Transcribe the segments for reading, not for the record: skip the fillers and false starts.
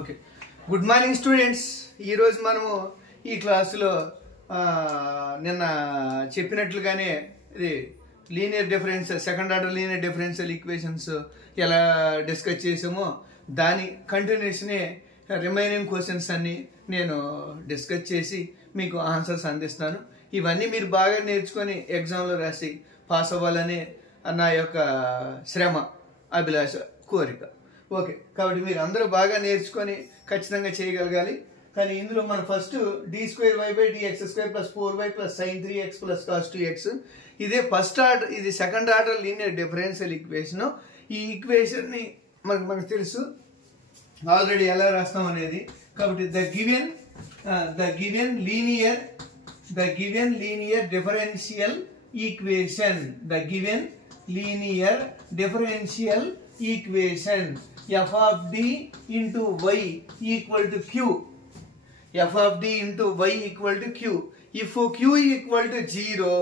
Okay, good morning students. ఈరోజు మనము ఈ క్లాసులో నిన్న చెప్పినట్లుగానే ఇది linear differential second order linear differential equations ఎలా డిస్కస్ చేసామో దాని కంటిన్యూషనే రిమైనింగ్ క్వశ్చన్స్ అన్ని నేను డిస్కస్ చేసి మీకు ఆన్సర్స్ అందిస్తాను. ఇవన్నీ మీరు బాగా నేర్చుకొని ఎగ్జామ్లో రాసి పాస్ అవ్వాలని నా యొక్క శ్రమ, అభిలాష, కోరిక. ఓకే, కాబట్టి మీరు అందరూ బాగా నేర్చుకొని ఖచ్చితంగా చేయగలగాలి. కానీ ఇందులో మనం first d²y/dx² + 4y + sin 3x + cos 2x ఇదే ఫస్ట్ ఆర్డర్, ఇది second order linear differential equation. ఈ ఈక్వేషన్ని మనకు తెలుసు ఆల్రెడీ ఎలా రాస్తాం అనేది. కాబట్టి the given linear differential equation, the given linear differential equation f of d into y equal to q, f of d into y equal to q. if q equal to 0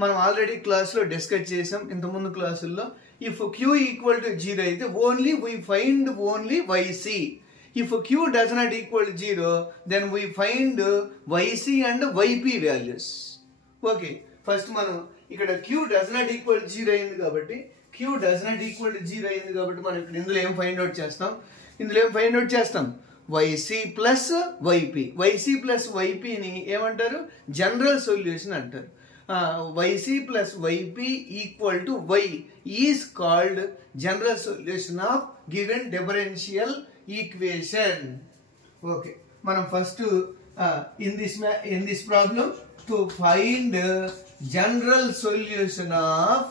మనం already క్లాస్లో discuss చేసాం ఇంతకుముందు క్లాసుల్లో. if q equal to 0 అయితే we find only yc. if q does not equal 0 then we find yc and yp values. Okay, first మనం ఇక్కడ q does not equal 0 అయింది కాబట్టి మనం ఇక్కడ ఇందులో ఏం ఫైండ్ అవుట్ చేస్తాం? yc plus yp. yc plus ypని ఏమంటారు? జనరల్ సొల్యూషన్ అంటారు. yc plus yp equal to y is called general solution of given differential equation. Okay, మనం first in this problem to find general solution of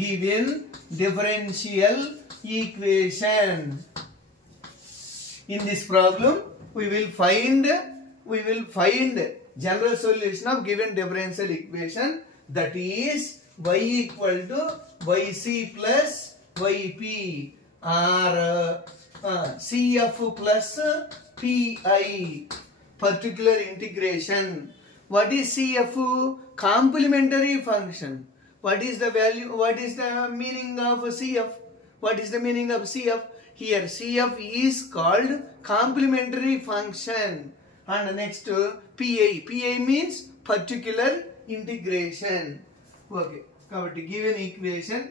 given differential equation. In this problem we will find general solution of given differential equation, that is y equal to yc plus yp or cf plus pi, particular integration. What is cf? Complementary function. What is the value? What is the meaning of CF? What is the meaning of CF? Here CF is called complementary function. And next PI. PI means particular integration. Okay. కాబట్టి given equation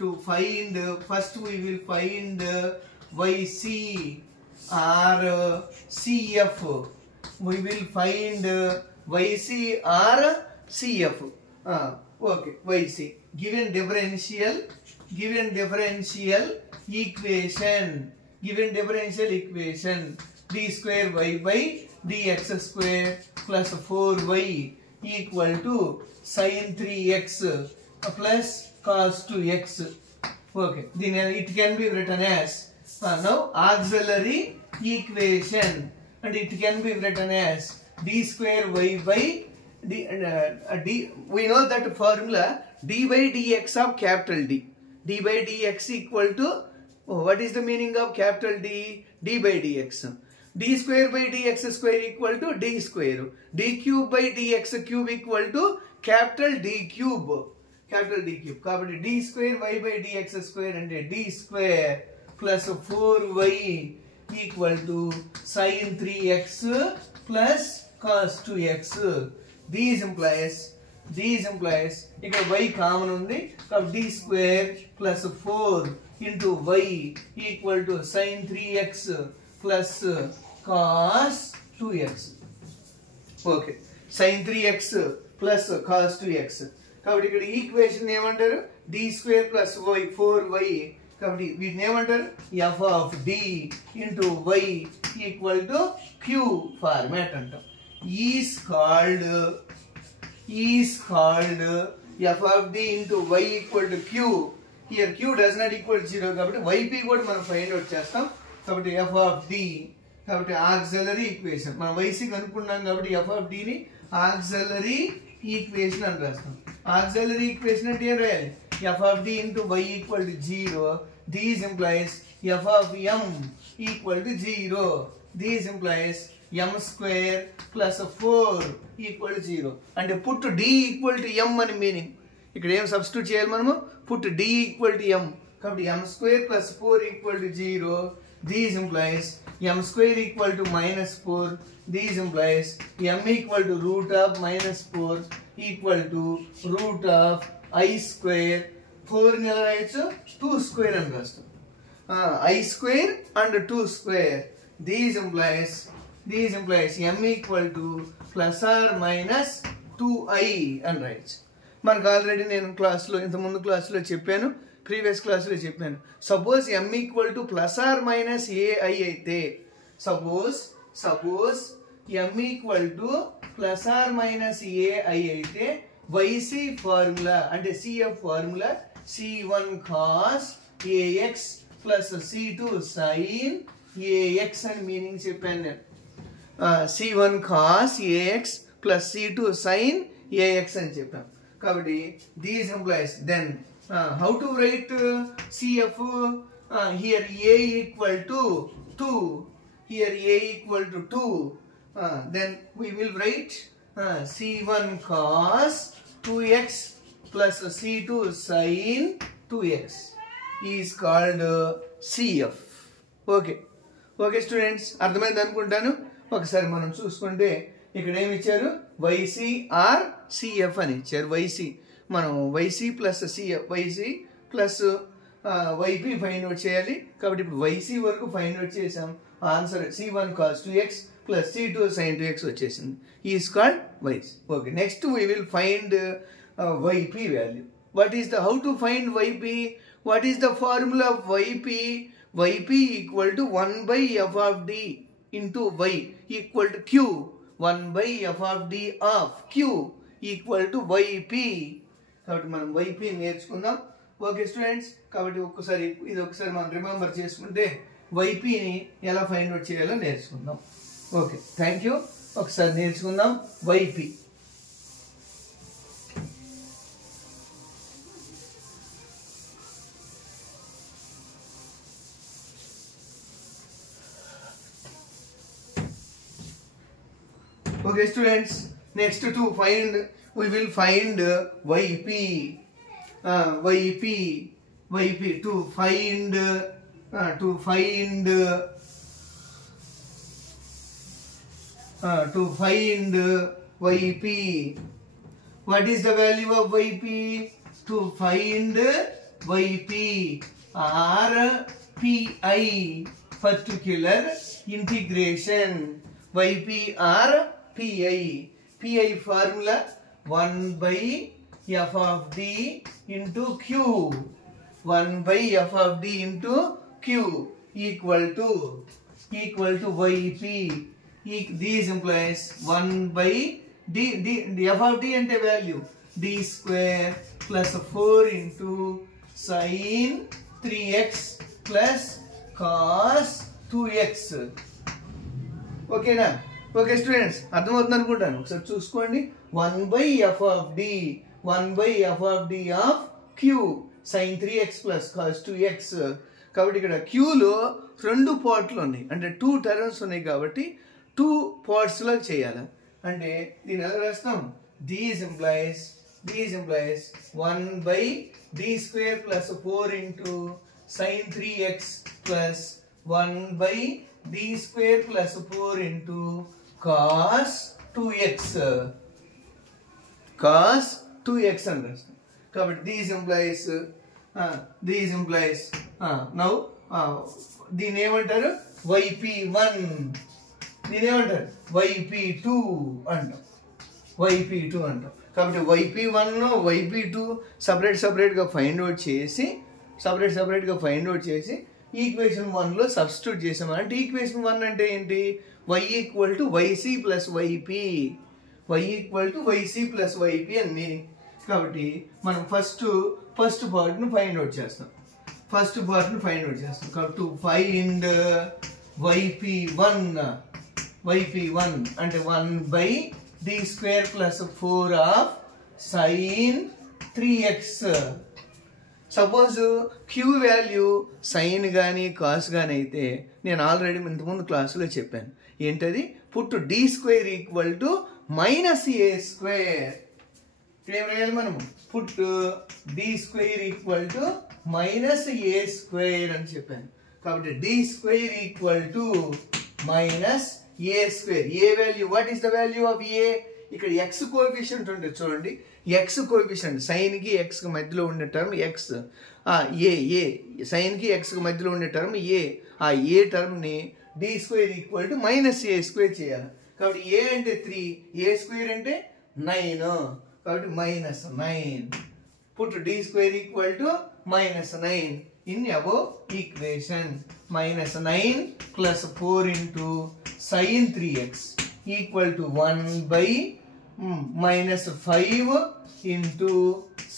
to find, first we will find YC or CF. We will find YC or CF. Okay, yc given differential equation d²y/dx² plus 4y equal to sin 3x plus cos 2x. Okay, then it can be written as now auxiliary equation, and it can be written as d²y/d. We know that formula d/dx of capital D. d/dx equal to, what is the meaning of capital D? d/dx. d²/dx² equal to d square. d³/dx³ equal to capital D cube. కాబట్టి d²y/dx² అంటే d square plus 4y equal to sin 3x plus cos 2x. These implies ఇక్కడ y common ఉంది కాబట్టి d² plus 4 into y equal to sin 3x plus cos 2x. Okay, sin 3x plus cos 2x. కాబట్టి ఇక్కడ equation ఏమంటారు? d² plus y 4y. కాబట్టి వీటిని ఏమంటారు? f of d into y equal to q format అంటాం. is called f of d into y equal to q. Here q does not equal 0 కాబట్టి yp కూడా మనం ఫైండ్ అవుట్ చేస్తాం. కాబట్టి f of d, కాబట్టి ఆక్సిలరీ ఈక్వేషన్ మనం yc కనుక్కున్నాం కాబట్టి f of d ని ఆక్సిలరీ ఈక్వేషన్ అని రాస్తాం. ఆక్సిలరీ ఈక్వేషన్ అంటే ఏం రాయాలి? f of d into y equal to 0. This implies f of m equal to 0. This implies m² plus 4 equal to 0. అంటే put d equal to m అని meaning. ఇక్కడ ఏం సబ్స్టిట్యూట్ చేయాలి మనము? put d equal to m. కాబట్టి m² plus 4 equal to 0. These implies m square equal to minus 4. These implies m equal to root of minus 4 equal to root of I square. 4 ni ela rayochu 2 square ani rastam. I square and 2 square. These implies m equal to plus or minus 2i అని రాయొచ్చు. మనకు already నేను క్లాస్లో ఇంతకుముందు క్లాస్లో చెప్పాను, previous క్లాస్లో చెప్పాను. Suppose m equal to plus or minus AI అయితే, suppose m equal to plus or minus AI అయితే YC ఫార్ములా అంటే CF formula C1 cos AX plus C2 sin AX అని మీనింగ్ చెప్పాను నేను. C1 cos AX plus C2 sin AX అని చెప్పాం. కాబట్టి these implies then how to write CF? Here A equal to 2. Here A equal to 2. Then we will write C1 cos 2x plus C2 sin 2x is called CF. Okay students, అర్థమైంది అనుకుంటాను. ఒకసారి మనం చూసుకుంటే ఇక్కడ ఏమి ఇచ్చారు, YC are CF అని ఇచ్చారు. YC మనం YC plus CF, YC plus YP find out చేయాలి. కాబట్టి ఇప్పుడు YC వరకు ఫైండ్ అవుట్ చేసాం. Answer C1 cos 2x plus C2 sin 2x వచ్చేసింది. Is called YC. Okay, next we will find YP value. how to find YP? What is the formula of YP? YP equal to 1 by f of d into y equal to q. 1 by f of d of q equal to YP. కాబట్టి మనం YP నేర్చుకుందాం. Okay students, కాబట్టి ఒకసారి మనం remember చేసుకుంటే YPని ఎలా find out చేయాలో నేర్చుకుందాం. Okay, thank you. ఒకసారి నేర్చుకుందాం YP. Okay students, next to find we will find YP. YP to find YP. What is the value of YP? To find YP, RPI, particular integration. YP RPI. PI formula 1 by f of d into q. 1 by f of d into q equal to YP. These implies 1 by d f of d ante value d square plus 4 into sin 3x plus cos 2x. ఓకేనా? Okay students, అర్థమవుతుంది అనుకుంటాను. ఒకసారి చూసుకోండి. 1 by f of d of q sin 3x plus cos 2x. కాబట్టి ఇక్కడ క్యూలో 2 పార్ట్లు ఉన్నాయి, అంటే 2 టర్మ్స్ ఉన్నాయి. కాబట్టి 2 పార్ట్స్లో చేయాలి. అంటే దీని ఎలా రాస్తాం? These implies 1 by d square plus 4 into sin 3x plus 1 by d square plus 4 into cos 2x అని రాస్తాం. కాబట్టి these implies now దీని ఏమంటారు? YP1. దీని ఏమంటారు? YP2 అంటాం. కాబట్టి YP1 YP2 సపరేట్గా ఫైండ్ అవుట్ చేసి ఈక్వేషన్ 1లో సబ్స్టిట్యూట్ చేసామంటే ఈక్వేషన్ 1 అంటే ఏంటి? y equal to YC plus YP అని మీనింగ్. కాబట్టి మనం ఫస్ట్ పార్ట్ను ఫైండ్ అవుట్ చేస్తాం. కాబట్టి టు ఫైండ్ YP1 అంటే 1 by d square plus 4 of sin 3x. Suppose q value sine కానీ కాస్ కానీ అయితే నేను ఆల్రెడీ ఇంతకుముందు క్లాసులో చెప్పాను. ఏంటది? Put d square equal to minus a square. ఏం రాయాలి మనము? Put d square equal to minus a square అని చెప్పాను. కాబట్టి d square equal to minus a square. A value, what is the value of a? ఇక్కడ x coefficient ఉంటుంది చూడండి. x coefficient sign కి x కి మధ్యలో ఉండే టర్మ్ x. a సైన్ కి x కి మధ్యలో ఉండే టర్మ్ a. ఆ a టర్మ్ ని d square equal to minus a square చేయాలి. కాబట్టి a అంటే 3, a స్క్వేర్ అంటే 9. కాబట్టి minus 9. Put d square equal to minus 9 in above equation. Minus 9 plus 4 into sin 3x equal to 1 by minus 5 into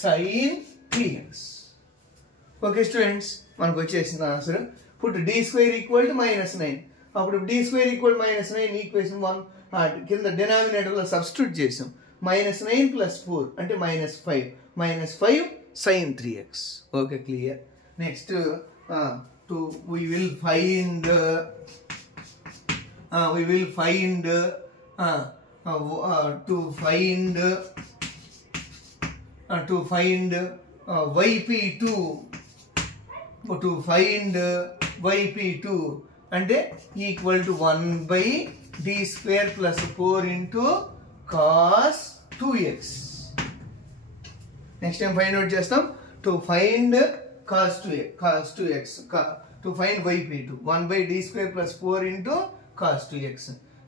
sin 3x. Okay students, మనకు వచ్చేసింది answer. Put d square equal to minus 9. అప్పుడు d square equal to minus 9 equation 1 కింద డినామినేటర్లో substitute చేసాం. minus 9 plus 4 అంటే minus 5. minus 5 sin 3x. Okay, clear. Next we will find yp2. To find yp2 అంటే equal to 1 by d square plus 4 into cos 2x. Next time find out చేస్తాం. To find cos 2x to find yp2 1 by d square plus 4 into cos 2x.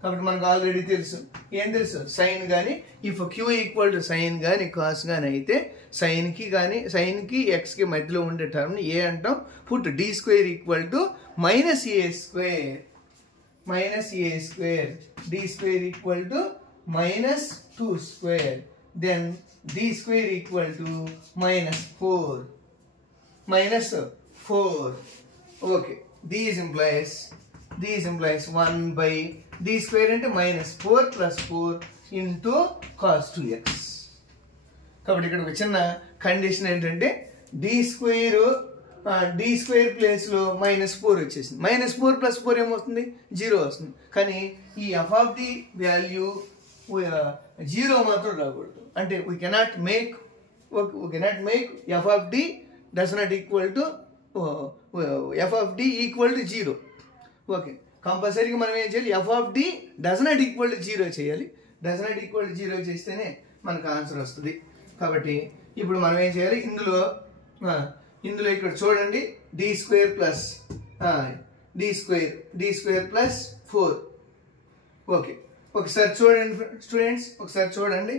కాబట్టి మనకు already తెలుసు. ఏం తెలుసు? Sine కానీ if q equal to sine కానీ cos కానీ అయితే సైన్కి ఎక్స్కి మధ్యలో ఉండే టర్మ్ని ఏ అంటాం. Put d square equal to minus a square. d square equal to minus 2 square. Then d square equal to minus 4. Okay. These implies 1 by d square into minus 4 plus 4 into cos 2x. కాబట్టి ఇక్కడ ఒక చిన్న condition ఏంటంటే d square ప్లేస్లో -4 వచ్చేసింది. -4 plus 4 ఏమవుతుంది? 0 వస్తుంది. కానీ ఈ f of d వాల్యూ 0 మాత్రం రాకూడదు. అంటే we cannot make f of d does not equal to f of d equal to 0. Okay, కంపల్సరీగా మనం ఏం చేయాలి? f of d does not equal to 0 చేయాలి. does not equal to 0 చేస్తేనే మనకు ఆన్సర్ వస్తుంది. కాబట్టి ఇప్పుడు మనం ఏం చేయాలి? ఇందులో ఇక్కడ చూడండి d square plus d square plus 4. Okay, ఒకసారి చూడండి స్టూడెంట్స్, ఒకసారి చూడండి.